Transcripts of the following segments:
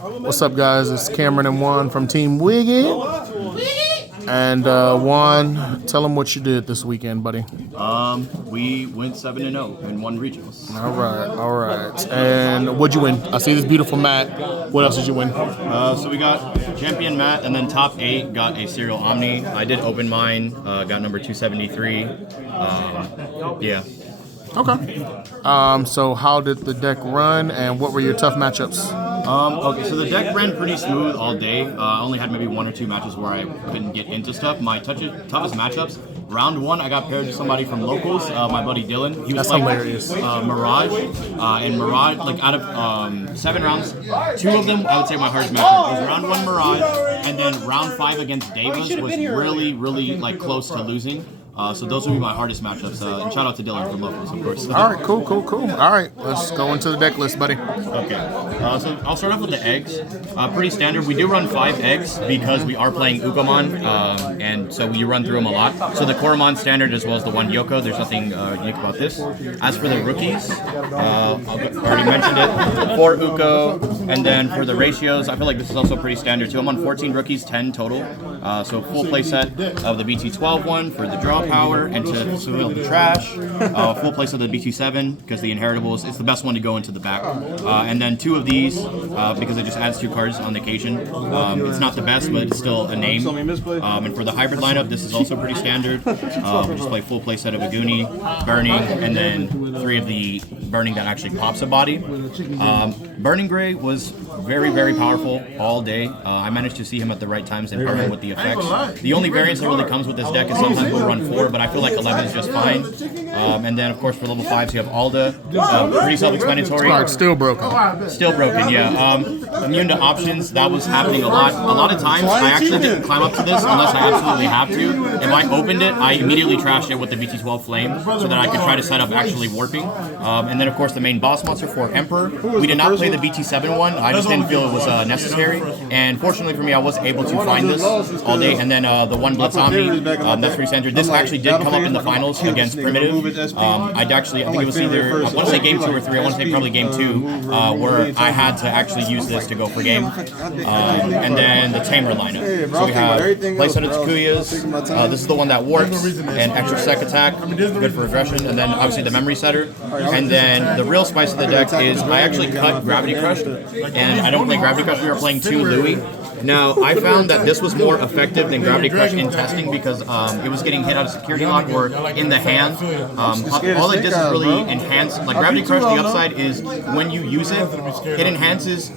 What's up, guys? It's Cameron and Juan from Team Wiggy. And Juan, tell them what you did this weekend, buddy. We went 7-0 and won regionals. All right. And what'd you win? I see this beautiful mat. What else did you win? So we got champion mat, and then top 8 got a serial omni. I did open mine, got number 273. Yeah. Okay. So how did the deck run, and what were your tough matchups? Okay, so the deck ran pretty smooth all day. I only had maybe 1 or 2 matches where I couldn't get into stuff. My toughest matchups, round 1, I got paired to somebody from locals, my buddy Dylan. He was playing Mirage, and Mirage, like out of 7 rounds, 2 of them, I would say my hardest matchup. It was round 1 Mirage, and then round 5 against Davis was really, really like close to losing. So those would be my hardest matchups. And shout out to Dylan from Lopez, of course. All right, cool. All right, let's go into the deck list, buddy. Okay. So I'll start off with the eggs. Pretty standard. We do run 5 eggs because we are playing Ukamon, and so we run through them a lot. So the Koromon standard as well as the 1 Yoko. There's nothing unique about this. As for the rookies, I already mentioned it. 4 Uko, and then for the ratios, I feel like this is also pretty standard too. I'm on 14 rookies, 10 total. So full play set of the BT12 one for the draw power and to fill the trash. Full place of the BT7 because the inheritables, it's the best one to go into the back. And then 2 of these because it just adds 2 cards on the occasion. It's not the best, but it's still a name. And for the hybrid lineup, this is also pretty standard. We just play full play set of Aguni, Burning, and then 3 of the Burning that actually pops a body. Burning Gray was very, very powerful all day. I managed to see him at the right times and pair him with the effects. The only variance that really comes with this deck is sometimes we'll run 4, but I feel like 11 is just fine. And then, of course, for level 5s, you have Alda. Pretty self-explanatory. Card's still broken. Still broken, yeah. Immune to options, that was happening a lot. A lot of times, I actually didn't climb up to this unless I absolutely have to. If I opened it, I immediately trashed it with the BT12 Flame so that I could try to set up actually warping. And then, of course, the main boss monster for Emperor. We did not play the BT7 one. I just didn't feel it was necessary. And fortunately for me, I was able to find this all day. And then the 1 Blitz Omni, that's pretty standard. This actually did come up in the finals against Primitive. I think it was either, I want to say game 2 or 3, I want to say probably game 2, where I had to actually use this to go for game. And then the Tamer lineup. So we have Playset of Takuyas. This is the one that warps and extra sec attack, good for aggression. And then obviously the memory setter. And then the real spice of the deck is I actually cut Gravity Crush, and I don't play Gravity Crush, we are playing 2 Louis. Now, I found that this was more effective than Gravity Crush in testing because it was getting hit out of security lock or in the hand. All it does is really enhance, like Gravity Crush, the upside is when you use it, it enhances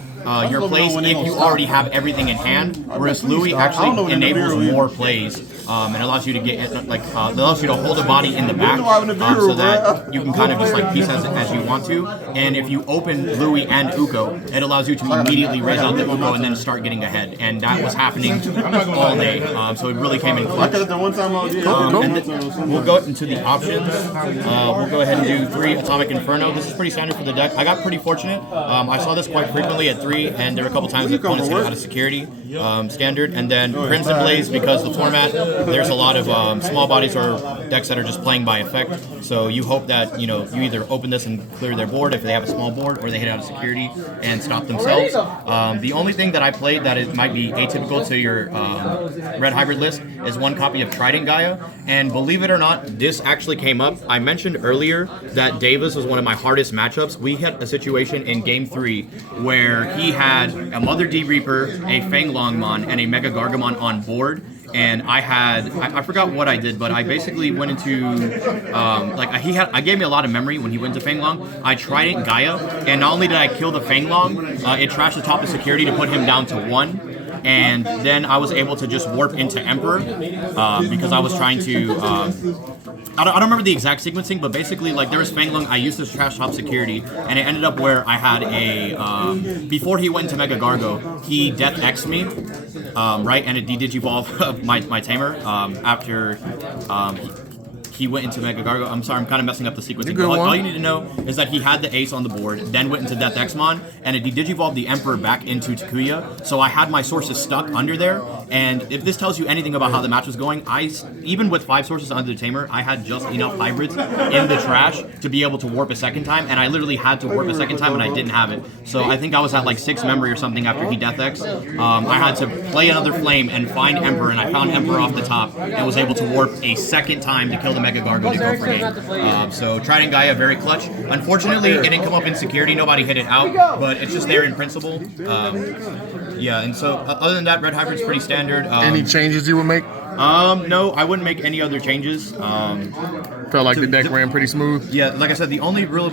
your plays if you already have everything in hand, whereas Louis actually enables more plays and allows you to get allows you to hold a body in the back so that you can kind of just like piece as you want to. And if you open Louis and Uko, it allows you to immediately raise out the Uko and then start getting ahead. And that was happening all day, so it really came in clutch. And we'll go into the options. We'll go ahead and do 3 Atomic Inferno. This is pretty standard for the deck. I got pretty fortunate. I saw this quite frequently at 3, and there were a couple times that opponents hit it out of security standard. And then Crimson Blaze, because the format, there's a lot of small bodies or decks that are just playing by effect. So you hope that you either open this and clear their board if they have a small board, or they hit out of security and stop themselves. The only thing that I played that it might be atypical to your red hybrid list is 1 copy of Trident Gaia. And believe it or not, this actually came up. I mentioned earlier that Davis was one of my hardest matchups. We had a situation in game 3 where he had a Mother D Reaper, a Fang Longmon, and a Mega Gargamon on board. And I forgot what I did, but I basically went into, I gave me a lot of memory when he went to Fanglong. I tried it in Gaia, and not only did I kill the Fanglong, it trashed the top of security to put him down to 1. And then I was able to just warp into Emperor because I was trying to. I don't remember the exact sequencing, but basically, like, there was Fanglong, I used this trash top security, and it ended up where I had a, before he went to Mega Gargo, he Death X'd me, right, and it de-digivolved my Tamer after he went into Mega Gargo. I'm sorry, I'm kind of messing up the sequencing. Good, All you need to know is that he had the ace on the board, then went into Death Exmon, and it digivolved the Emperor back into Takuya. So I had my sources stuck under there, and if this tells you anything about how the match was going, even with 5 sources under the Tamer, I had just enough hybrids in the trash to be able to warp a second time, and I literally had to warp a second time, and I didn't have it. So I think I was at like 6 memory or something after he Death X. I had to play another flame and find Emperor, and I found Emperor off the top and was able to warp a second time to kill the Mega Gargo to go for game. So Trident Gaia, very clutch. Unfortunately, it didn't come up in security. Nobody hit it out, but it's just there in principle. Yeah, and so other than that, Red Hybrid's pretty standard. Any changes you would make? No, I wouldn't make any other changes. Felt like the deck ran pretty smooth. Yeah, like I said, the only real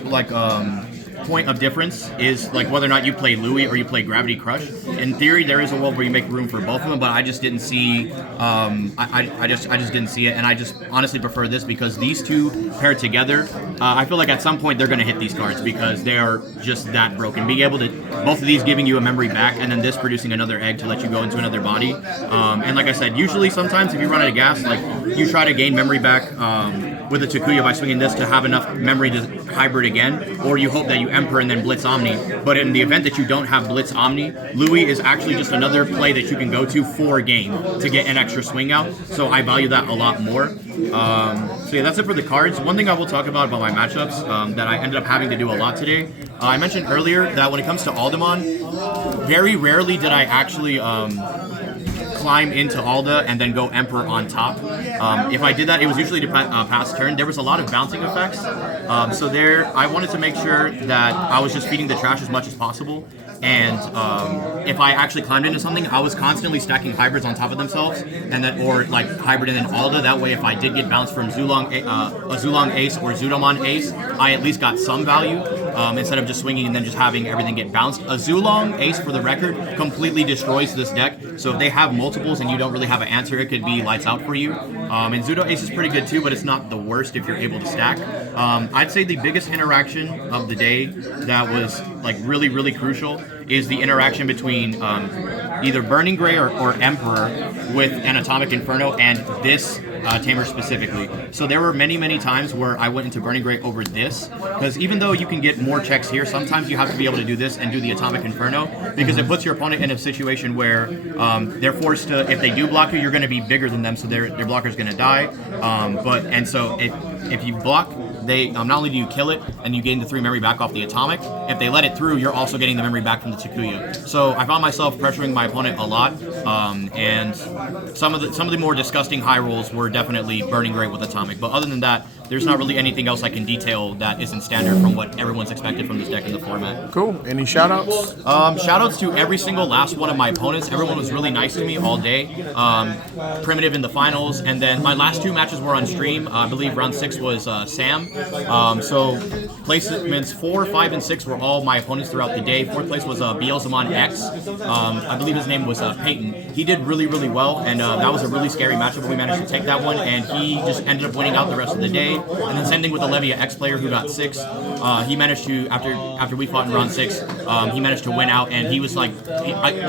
point of difference is like whether or not you play Louis or you play Gravity Crush. In theory, there is a world where you make room for both of them, but I just didn't see. I just didn't see it, and I just honestly prefer this because these two paired together, I feel like at some point they're going to hit these cards because they are just that broken. Being able to both of these giving you a memory back, and then this producing another egg to let you go into another body. And like I said, usually sometimes if you run out of gas, like you try to gain memory back with a Takuya by swinging this to have enough memory to hybrid again, or you hope that you Emperor and then Blitz Omni. But in the event that you don't have Blitz Omni, Louis is actually just another play that you can go to for a game to get an extra swing out. So I value that a lot more. So yeah, that's it for the cards. One thing I will talk about my matchups that I ended up having to do a lot today. I mentioned earlier that when it comes to Aldemon, very rarely did I actually climb into Alda and then go Emperor on top. If I did that, it was usually to pass turn. There was a lot of bouncing effects. So there, I wanted to make sure that I was just feeding the trash as much as possible. And if I actually climbed into something, I was constantly stacking hybrids on top of themselves, and then or like hybrid and then Alda. That way, if I did get bounced from a Zulong Ace or Zudomon Ace, I at least got some value instead of just swinging and then just having everything get bounced. A Zulong Ace, for the record, completely destroys this deck. So if they have multiples and you don't really have an answer, it could be lights out for you. And Zudo Ace is pretty good too, but it's not the worst if you're able to stack. I'd say the biggest interaction of the day that was like really crucial is the interaction between either Burning Gray or Emperor with an Atomic Inferno and this Tamer specifically. So there were many times where I went into Burning Gray over this, because even though you can get more checks here, sometimes you have to be able to do this and do the Atomic Inferno, because it puts your opponent in a situation where they're forced to, if they do block you, you're going to be bigger than them, so their blocker's going to die. So if you block, they not only do you kill it and you gain the 3 memory back off the Atomic, if they let it through, you're also getting the memory back from the Takuya. So I found myself pressuring my opponent a lot, and some of the more disgusting high rolls were definitely Burning Gray with Atomic. But other than that, there's not really anything else I can detail that isn't standard from what everyone's expected from this deck in the format. Cool. Any shout-outs? Shout-outs to every single last one of my opponents. Everyone was really nice to me all day. Primitive in the finals, and then my last 2 matches were on stream. I believe round 6 was Sam. So placements 4, 5, and 6 were all my opponents throughout the day. 4th place was Beelzemon X. I believe his name was Peyton. He did really well, and that was a really scary matchup, but we managed to take that one, and he just ended up winning out the rest of the day. And then same thing with the Levia X player who got 6. He managed to, after we fought in round 6, he managed to win out, and he was like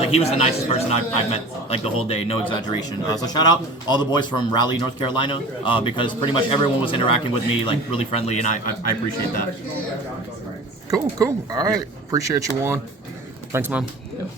he was the nicest person I've met like the whole day, no exaggeration. So shout out all the boys from Raleigh, North Carolina, because pretty much everyone was interacting with me like really friendly, and I appreciate that. Cool. All right. Appreciate you, Juan. Thanks, man. Yep.